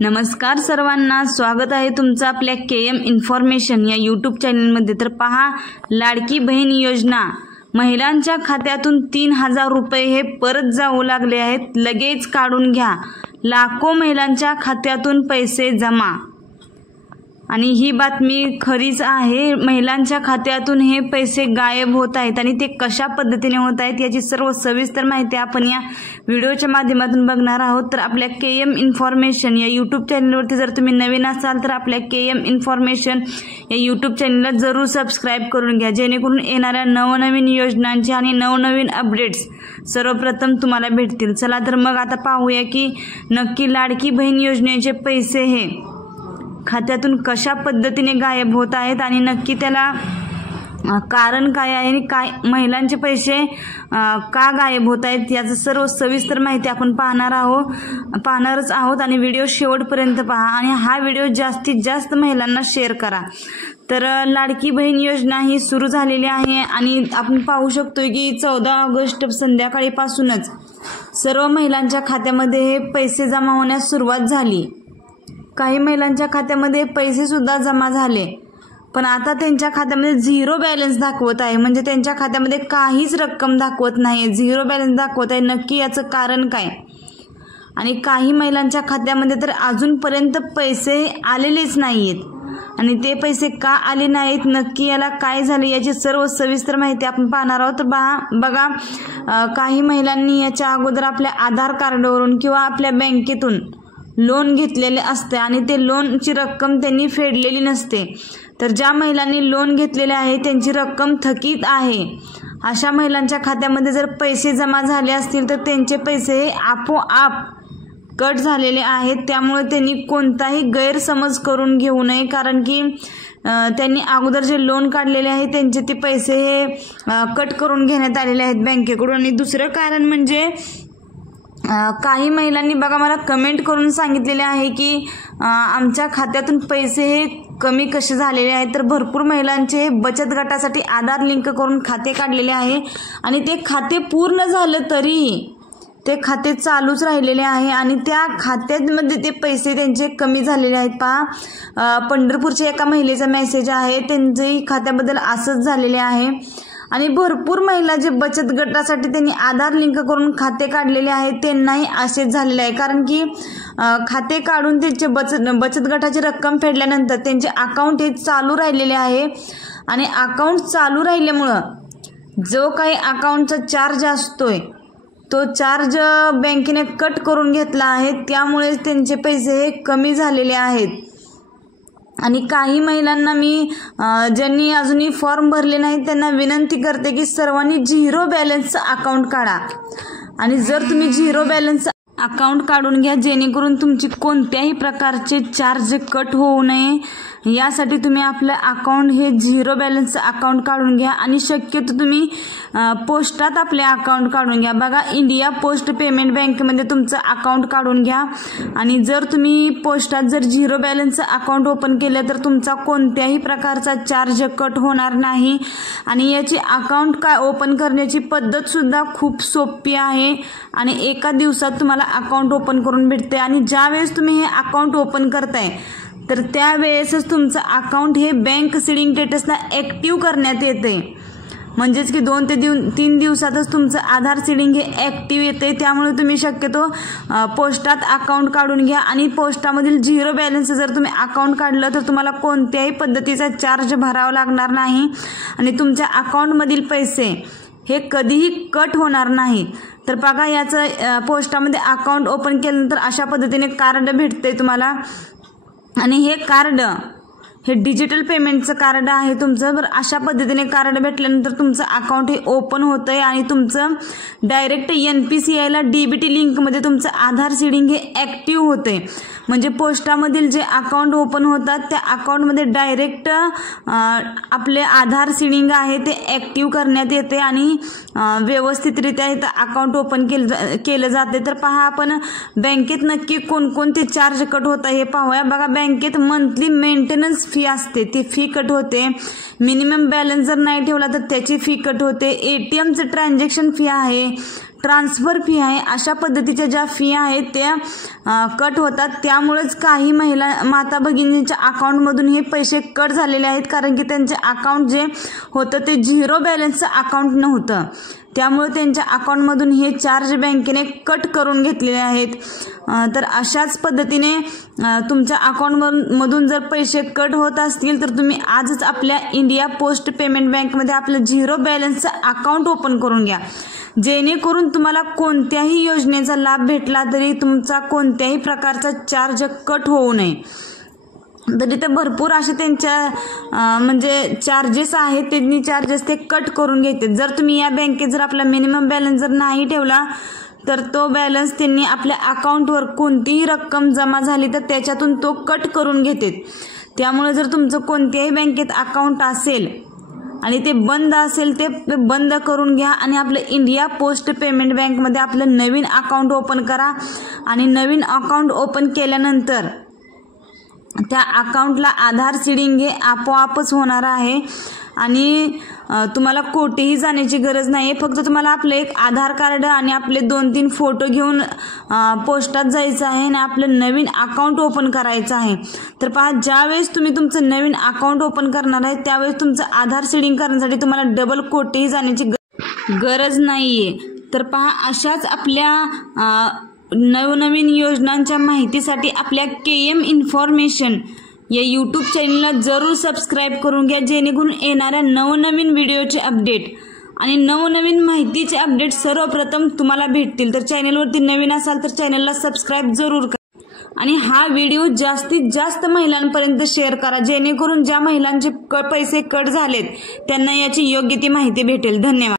नमस्कार सर्वांना, स्वागत आहे तुमचं आपल्या केएम इन्फॉर्मेशन या यूट्यूब चॅनलमध्ये। तर पहा, लाडकी बहीण योजना महिलांच्या खात्यातून 3000 रुपये हे परत जाऊ लागले आहेत। लगेच काढून घ्या, लाखो महिलांच्या खात्यातून पैसे जमा। आणि ही बातमी खरीच आहे, महिलांच्या खात्यातून हे पैसे गायब होत आहेत आणि ते कशा पद्धतीने होत आहेत याची सर्व सविस्तर माहिती आपण या व्हिडिओच्या माध्यमातून बघणार आहोत। तर आपल्या केएम इन्फॉर्मेशन या यूट्यूब चॅनलवरती जर तुम्ही नवीन असाल तर आपल्या केएम इन्फॉर्मेशन या यूट्यूब चॅनलला जरूर सबस्क्राइब करून घ्या, जेणेकरून येणाऱ्या नवनवीन योजनांची आणि नवनवीन अपडेट्स सर्वप्रथम तुम्हाला भेटतील। चला तर मग आता पाहूया की नक्की लाडकी बहीण योजनेचे पैसे हे खात्यातून कशा पद्धतीने गायब होत आहेत आणि नक्की त्याला कारण काय आहे आणि काय महिलांचे पैसे का गायब होत आहेत याचं सर्व सविस्तर माहिती आपण पाहणारच आहोत। आणि व्हिडिओ शेवटपर्यंत पहा आणि हा व्हिडिओ जास्तीत जास्त महिलांना शेअर करा। तर लाडकी बहीण योजना ही सुरू झालेली आहे आणि आपण पाहू शकतो की 14 ऑगस्ट संध्याकाळीपासूनच सर्व महिलांच्या खात्यामध्ये हे पैसे जमा होण्यास सुरुवात झाली। काही महिलांच्या खात्यामध्ये पैसे सुद्धा जमा झाले, पण आता त्यांच्या खात्यामध्ये झिरो बॅलन्स दाखवत आहे, म्हणजे त्यांच्या खात्यामध्ये काहीच रक्कम दाखवत नाही, झिरो बॅलन्स दाखवत आहे। नक्की याचं कारण काय? आणि काही महिलांच्या खात्यामध्ये तर अजूनपर्यंत पैसे आलेलेच नाहीयेत आणि ते पैसे का आले नाहीत, नक्की याला काय झाले याची सर्व सविस्तर माहिती आपण पाहणार आहोत। बघा, काही महिलांनी याच्या अगोदर आपल्या आधार कार्डवरून किंवा आपल्या बँकेतून लोन घेतलेले असते आणि ते लोनची रक्कम त्यांनी फेडलेली नसते। तर ज्या महिलांनी लोन घेतलेले आहे त्यांची रक्कम थकीत आहे, अशा महिलांच्या खात्यामध्ये जर पैसे जमा झाले असतील तर त्यांचे पैसे हे आपोआप कट झालेले आहेत। त्यामुळे त्यांनी कोणताही गैरसमज करून घेऊ नये, कारण की त्यांनी अगोदर जे लोन काढलेले आहे त्यांचे ते पैसे हे कट करून घेण्यात आलेले आहेत बँकेकडून। आणि दुसरं कारण म्हणजे काही महिलांनी बघा मला कमेंट करून सांगितलेले आहे की आमच्या खात्यातून पैसे हे कमी कसे झालेले आहेत। तर भरपूर महिलांचे बचत गटासाठी आधार लिंक करून खाते काढलेले आहे आणि ते खाते पूर्ण झालं तरीही ते खाते चालूच राहिलेले आहे आणि त्या खात्यामध्ये ते पैसे त्यांचे कमी झालेले आहेत। पहा, पंढरपूरच्या एका महिलेचा मेसेज आहे, त्यांच्याही खात्याबद्दल असंच झालेले आहे। आणि भरपूर महिला जे बचत गटासाठी त्यांनी आधार लिंक करून खाते काढलेले आहेत त्यांनाही असेच झालेले आहे, कारण की खाते काढून त्यांचे बचत गटाची रक्कम फेडल्यानंतर त्यांचे अकाउंट हे चालू राहिलेले आहे आणि अकाउंट चालू राहिल्यामुळं जो काही अकाउंटचा चार्ज असतोय तो चार्ज बँकेने कट करून घेतला आहे, त्यामुळे त्यांचे पैसे हे कमी झालेले आहेत। आणि काही महिलांना मी ज्यांनी अजूनही फॉर्म भरले नाही त्यांना विनंती करते की सर्वांनी झिरो बॅलन्सचं अकाउंट काढा आणि जर तुम्ही झिरो बॅलन्स अकाउंट काढून घ्या, जेणेकरून तुमची कोणत्याही प्रकारचे चार्ज कट होऊ नये यासाठी तुम्ही आपलं अकाउंट हे झिरो बॅलन्स अकाउंट काढून घ्या। आणि शक्यतो तुम्ही पोस्टात आपले अकाउंट काढून घ्या। बघा, इंडिया पोस्ट पेमेंट बँकेमध्ये तुमचं अकाउंट काढून घ्या आणि जर तुम्ही पोस्टात जर झिरो बॅलन्स अकाउंट ओपन केलं तर तुमचा कोणत्याही प्रकारचा चार्ज कट होणार नाही। आणि याची अकाउंट ओपन करण्याची पद्धत सुद्धा खूप सोपी आहे आणि एका दिवसात तुम्हाला अकाउंट ओपन करून भेटते। आणि ज्यावेळेस तुम्ही हे अकाउंट ओपन करताय तर त्यावेळेसच तुमचं अकाउंट हे बँक सीडिंग स्टेटसला ॲक्टिव्ह करण्यात येते, म्हणजेच की 2 ते 3 दिवसातच तुमचं आधार सीडिंग हे ॲक्टिव्ह येते। त्यामुळे तुम्ही शक्यतो पोस्टात अकाउंट काढून घ्या आणि पोस्टामधील झिरो बॅलन्स जर तुम्ही अकाउंट काढलं तर तुम्हाला कोणत्याही पद्धतीचा चार्ज भरावा लागणार नाही आणि तुमच्या अकाउंटमधील पैसे हे कधीही कट होणार नाही। तर बघा, याचं पोस्टामध्ये अकाउंट ओपन केल्यानंतर अशा पद्धतीने कार्ड भेटते तुम्हाला आणि हे कार्ड हे डिजिटल पेमेंटचं कार्ड आहे तुमचं। तर अशा पद्धतीने कार्ड भेटल्यानंतर तुमचं अकाउंट हे ओपन होतं आहे आणि तुमचं डायरेक्ट NPCIला DBT लिंकमध्ये तुमचं आधार सीडिंग हे ॲक्टिव्ह होते, म्हणजे पोस्टामधील जे अकाउंट ओपन होतात त्या अकाउंटमध्ये डायरेक्ट आपले आधार सीडिंग आहे ते ॲक्टिव्ह करण्यात येते आणि व्यवस्थितरित्या इथं अकाउंट ओपन केलं जाते। तर पहा, आपण बँकेत नक्की कोणकोणते चार्ज कट होत आहे हे पाहूया। बघा, बँकेत मंथली मेंटेनन्स फी असते, ती फी कट होते। मिनिमम बॅलन्स जर नाही ठेवला तर त्याची फी कट होते। ATMचं ट्रान्झॅक्शन फी आहे, ट्रान्सफर फी आहे, अशा पद्धतीच्या ज्या फी आहेत त्या कट होतात. त्यामुळेच काही माता भगिनींच्या अकाउंटमधून हे पैसे कट झालेले आहेत, कारण की त्यांचे अकाउंट जे होतं ते 0 बॅलन्सचं अकाउंट नव्हतं. त्यामुळे त्यांच्या अकाउंटमधून हे चार्ज बँकेने कट करून घेतलेले आहेत. तर अशाच पद्धतीने तुमच्या अकाउंटमधून जर पैसे कट होत असतील तर तुम्ही आजच आपल्या इंडिया पोस्ट पेमेंट बँकमध्ये आपलं 0 बॅलन्सचं अकाउंट ओपन करून घ्या, जेणेकरून तुम्हाला कोणत्याही योजनेचा लाभ भेटला तरी तुमचा कोणत्याही प्रकारचा चार्ज कट होऊ नये. तरी ते भरपूर असे त्यांच्या म्हणजे चार्जेस आहेत, त्यांनी चार्जेस ते कट करून घेतात. जर तुम्ही या बँकेत जर आपला मिनिमम बॅलन्स जर नाही ठेवला तर तो बॅलन्स त्यांनी आपल्या अकाउंटवर कोणतीही रक्कम जमा झाली तर त्याच्यातून तो कट करून घेतात. त्यामुळे जर तुमचं कोणत्याही बँकेत अकाउंट असेल आणि ते बंद असेल ते बंद करून घ्या आणि आपलं इंडिया पोस्ट पेमेंट बँकमध्ये आपलं नवीन अकाउंट ओपन करा. आणि नवीन अकाउंट ओपन केल्यानंतर त्या अकाउंटला आधार सीडिंग हे आपोआपच होणार आहे आणि तुम्हाला कोठेही जाण्याची गरज नाही. फक्त तुम्हाला आपलं एक आधार कार्ड आणि आपले 2-3 फोटो घेऊन पोस्टात जायचं आहे आणि आपलं नवीन अकाउंट ओपन करायचं आहे. तर पहा, ज्यावेळेस तुम्ही तुमचं नवीन अकाउंट ओपन करणार आहे त्यावेळेस तुमचं आधार सीडिंग करण्यासाठी तुम्हाला डबल कोठेही जाण्याची गरज नाहीये. तर पहा, अशाच आपल्या नवनवीन योजनांच्या माहितीसाठी आपल्या KM इन्फॉर्मेशन या यूट्यूब चॅनलला जरूर सबस्क्राईब करून घ्या, जेणेकरून येणाऱ्या नवनवीन व्हिडिओचे अपडेट आणि नवनवीन माहितीचे अपडेट सर्वप्रथम तुम्हाला भेटतील. तर चॅनलवरती नवीन असाल तर चॅनलला सबस्क्राईब जरूर करा आणि हा व्हिडिओ जास्तीत जास्त महिलांपर्यंत शेअर करा, जेणेकरून ज्या महिलांचे पैसे कट झालेत त्यांना याची योग्य ती माहिती भेटेल. धन्यवाद.